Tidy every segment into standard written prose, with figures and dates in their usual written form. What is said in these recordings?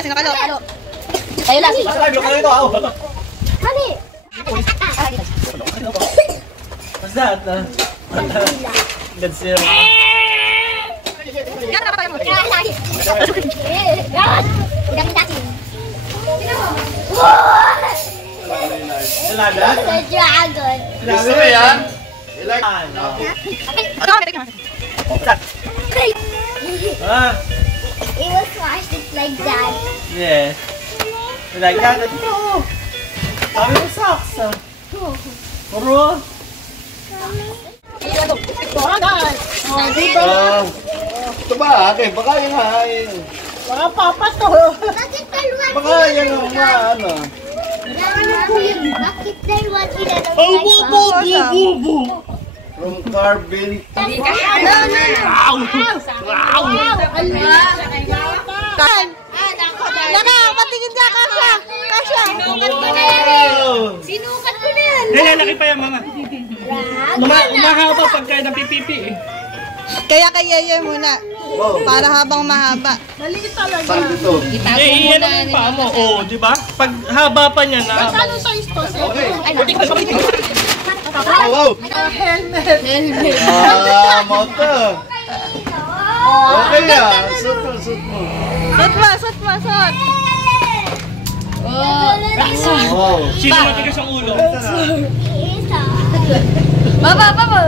Sino kalo? Kayo lang. Kayo ito, ako. Mali. What's that? Good zero. Yan, dapat tayo mo. Ilaga? The dragon. Gusto mo yan? Ilaga. Ah, It was washed it like that. yeah. You like that? No. Sabi mo socks. Puro. Ito ba akin? Baka yung hain. Mga papas to. Bakit dalawa Baka yung ano. Bakit dalawa sila ng From Carbin. Laka, patingin ka, Kasha. Kasha. Sinukat ko na yan. Wow. Sinukat ko na yan. Lalaki pa yan, mga. Mahaba pagka ng pipipi eh. Kaya kay Yeye muna. Para habang mahaba. Saan dito? Eh, yan naman yung paa mo. Oo, di ba? Pag haba pa niya na. Wow! Ah, moto. Okay ah. Suot mo. Sut mo. Wow. Sino matigas ang ulo? Baba.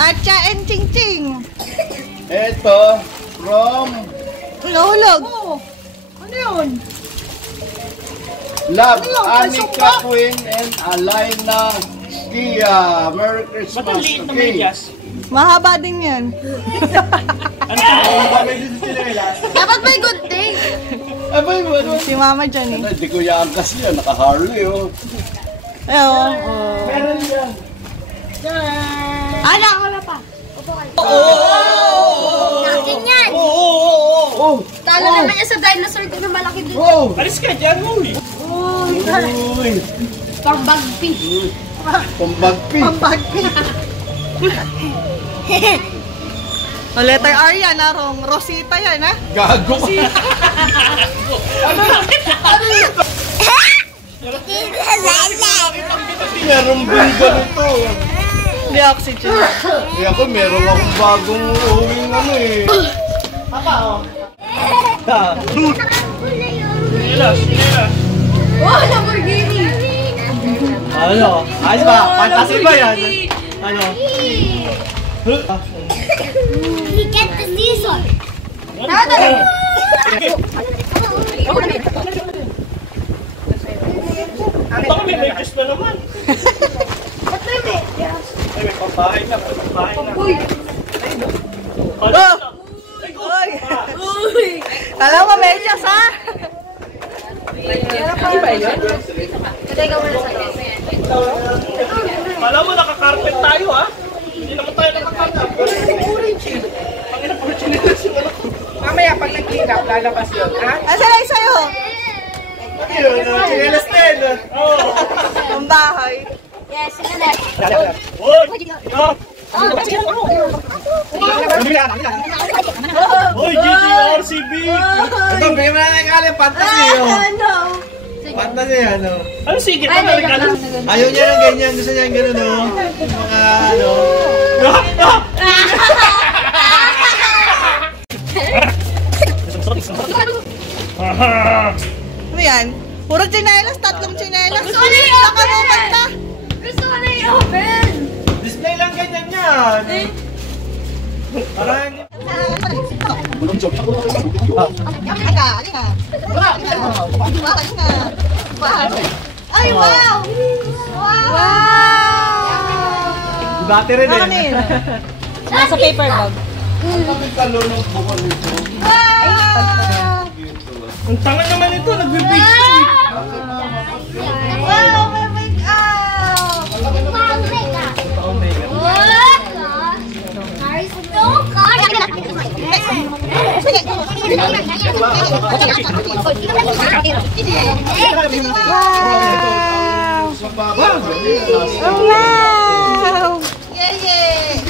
Atcha and Ching Ching. Ito, from Hulog. Love, Anika Queen and Alina Gia. Merry Ba't ang Christmas. liit na Okay. medyas? Mahaba din yan. Dapat may good thing. Abay mo, ano? Si Mama dyan eh. Hindi ko yan kasi yan. Naka-Harley oh. Ayun. Meron yan. Wala pa. Akin yan. Oh! Talo naman yan sa dinosaur ko na malaki din. Oh! Alis ka dyan, uy. Uy! Pambagpi. Pambagpi. O, letter R yan, Rong. Rosita yan, ha? Gago ka. Meron bang ganito? Hindi oxygen. Eh ako meron akong bagong uwing ano eh. Silas. Oh, Lamborghini. Ano? Ayos ba? Fantasy ba yan? Ano? He get the season. Baka may medyas na naman. Ay, may pampain na. Uy! Ano? Uy! Alam mo, medyas, ha? Alam mo, nakakarpet tayo ha? Hindi naman tayo nakakarpet. Pangina, puro chinilas yung anak ko. Mamaya pag nag-clean up, lalabas yun, ha? Asa lang sa'yo? Chinelas din. Oo. Ang bahay. Yes, sige na. Uy! Uy, GGRCB! Ito, bigyan mo na ng alam. Fantasy, oh. Ano? Fantasy, ano? Ano sige? Ano regalo? Ayaw niya ng ganyan. Gusto niya ng gano'n, oh. Mga, ano. Ano yan? Puro tsinelas, tatlong tsinelas. Gusto ko na yung Saan ka pupunta? Gusto ko na i-open. Display lang ganyan yan. Parang... Ay, wow! Wow! Battery din. Ano yun? Nasa paper bag. Talunod mo ko nito. Wow! Ang tanga naman ito, nagbe-bake siya. Wow! May make up! Wow! Sa baba. Oh, wow! Yeah, yeah!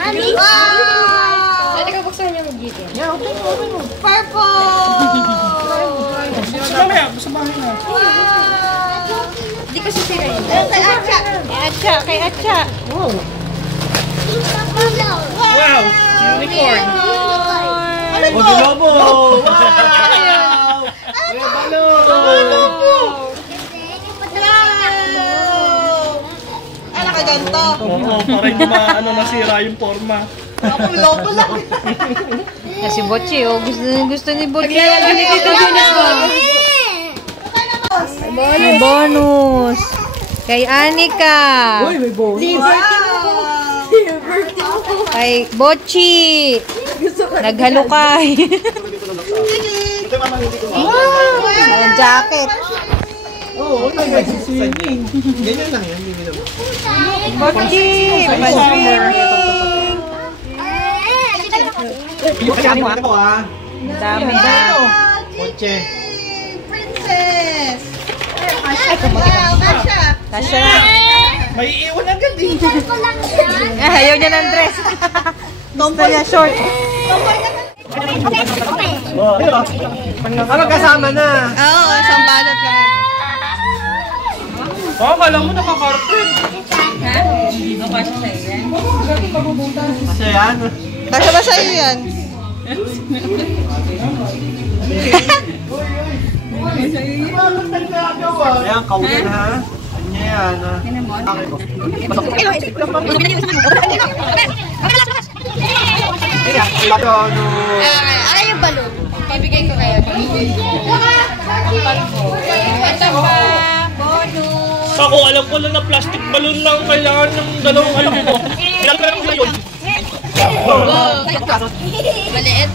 Wow! Dali ka buksan niya mag-gigil. Purple! Mamaya, sa bahay na. Hindi ko sisirain. Kay Atcha! Kay Atcha! Wow! Wow! Unicorn! Ano O, to? Bilobo! Wow! May balon! Ay, nakaganto. Oo, para hindi nasira yung forma. Ako, lobo lang. Kasi Bocci, oh. Gusto ni Bocci. May bonus. Kay Anika. Wow! Kay Bocci. Naghalukay. Ang jacket. Oo, nagsiswimming. Ganyan lang yun, hindi naman. Bocci. Pa-swimming. Ano ko ah? Dami na. Kotse. Princess! Wow, Atcha! Kasya na. May iwan agad eh. Ayaw niya ng dress. Gusto niya short. Ano kasama na? Oo, isang balot lang. Oh, kala mo nakakarpet. Kasi yan. Kasya ba sa'yo yan? Ayan, kaunan ha. Kanya yan ha. Ay, yung balon. Ibigay ko kayo. Ako, alam ko lang na plastic balloon lang kailangan ng dalawang alam ko. Kailangan ko lang yun. Maliit.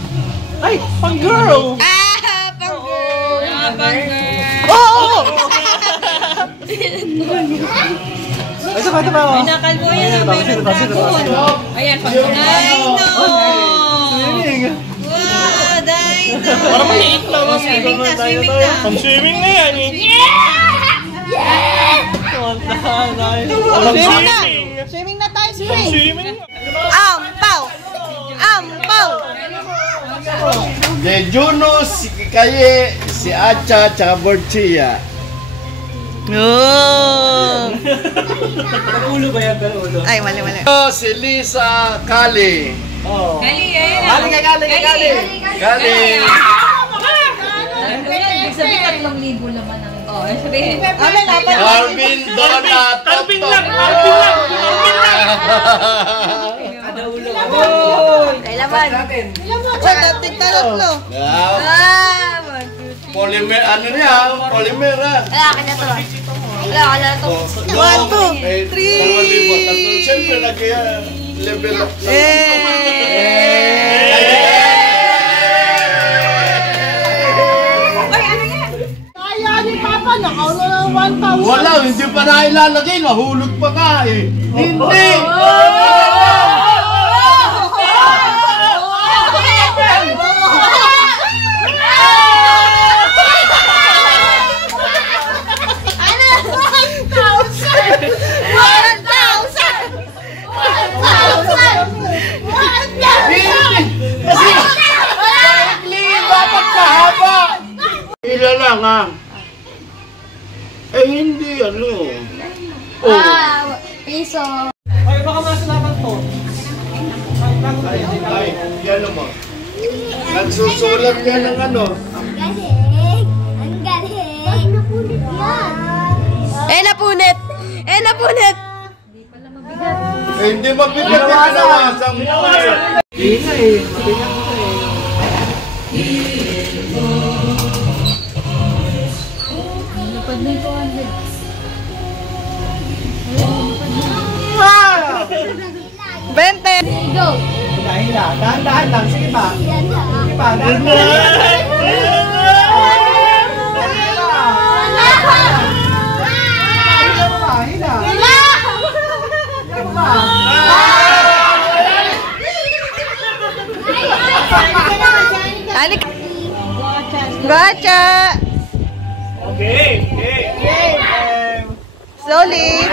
Ay, pang girl! Oo! Ito ba, ito ba? Nakalbo yan. Sino ba? Ayan, pag Dino! Swimming. Wow, Dino! Para maliit lang. Swimming na, swimming na. Pang swimming na yan eh. Swimming na! Swimming na tayo, Pang swimming! swimming. Ampaw! Ampaw! De Juno, si Kaye, si Atcha, tsaka Borchia. No! Ulo ba yan? Pero ulo. Ay, mali. Si Lisa Kali. Oo. Kali, ayan. Kali. Kali. Sabi 3,000 naman ang ito. Sabihin. Amen, apat. Arvin Donna Arvin Top. lang! Kailaman. Tatlo. Polymer, ano niya? Polymer ha? Wala ka na to. Wala ka na to. 1, 2, 3. Siyempre, level up. Wala, hindi pa na ilalagay. Nahulog pa ka eh. Hindi! Kasi, maikli, dapat mahaba. Ila lang ha. Eh hindi, ano. Oh. Piso. Ay, baka masalakan to. Ay, yan naman. Nagsusulat ka ng ano. Ang galing. Ang galing. Napunit yan. Napunit! Napunit! Eh, hindi mabigat yung kanawasan mo eh. Hindi nga eh. Tingnan mo eh. Lapad na ito, 20! Go. Hila. Dahan-dahan lang. Sige pa. Sige pa. Anik! Gotcha! Okay. Slowly!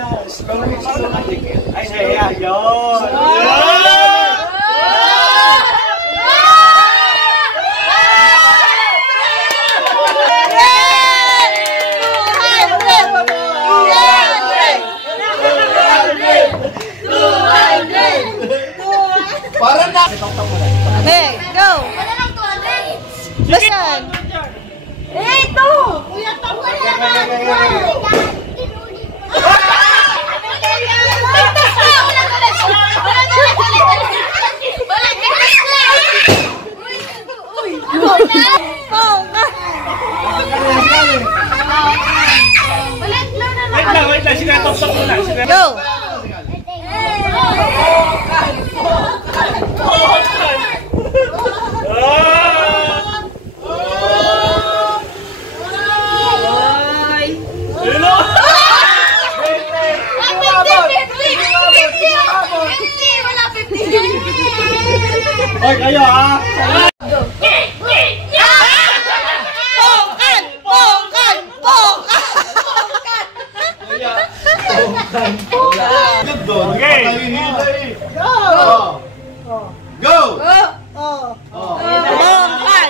Ay, Nea, yun! Para na! Hey, go! Wala lang 200. Basan? Ito! Kuya, tapo na naman! Ligtas na! Walang ulit! Walang ulit! Walang ligtas na! Uy! Pongka! Wait lang. Sinatop-top mo lang. Go! Hoy, kayo ha! Pongkan! Pongkan! Pongkan! Good doon. Okay. Nakahihila eh. Go! Go! Pongkan!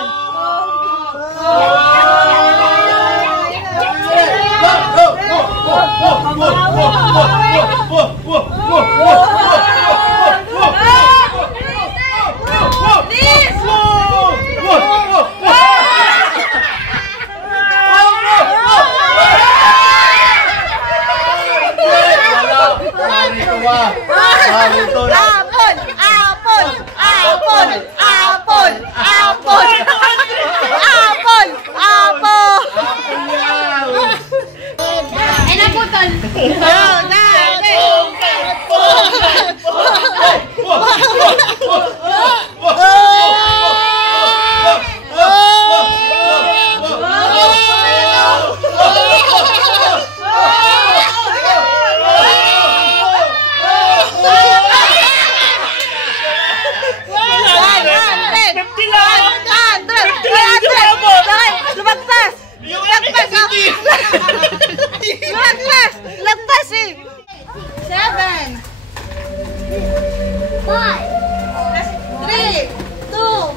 Apple! Apple! Apple! Apple! Apple! Apple! Apple! Ay, naputol! Go, natin! Lumagpas! Lumagpas! Lagpas eh! 7 5 3 2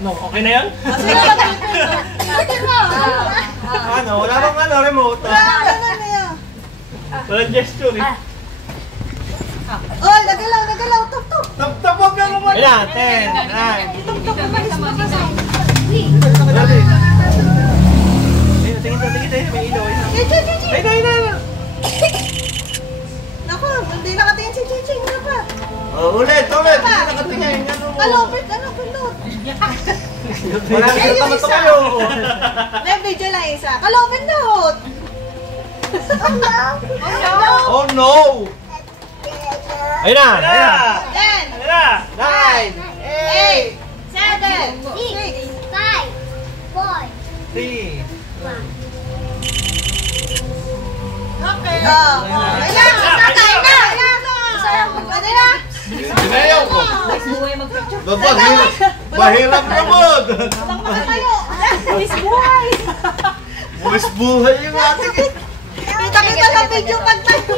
No, okay na yan? Ano? Wala bang remote? Walang gesture eh. Oh, nagalaw! Top! Taptapag na naman! Ayan, 10, 9. Tingin, may ilaw. Ayun. Naku, hindi nakatingin si Chiching na pa. Ulit! Hindi nakatingin. Kalopit, pindot. Wala na naman ito kayo. May video lang isa. Kalopit pindot. Oh no! Ayun na! 10 Ano na? 9, 8 7 6 5 4 3, Okay. Ayan, tatay na. Pwede na. Sinayaw ko! Mahirap naman! Bakit tayo? Miss Buhay. Buwis buhay yung ating eh! Kita sa video pag tayo.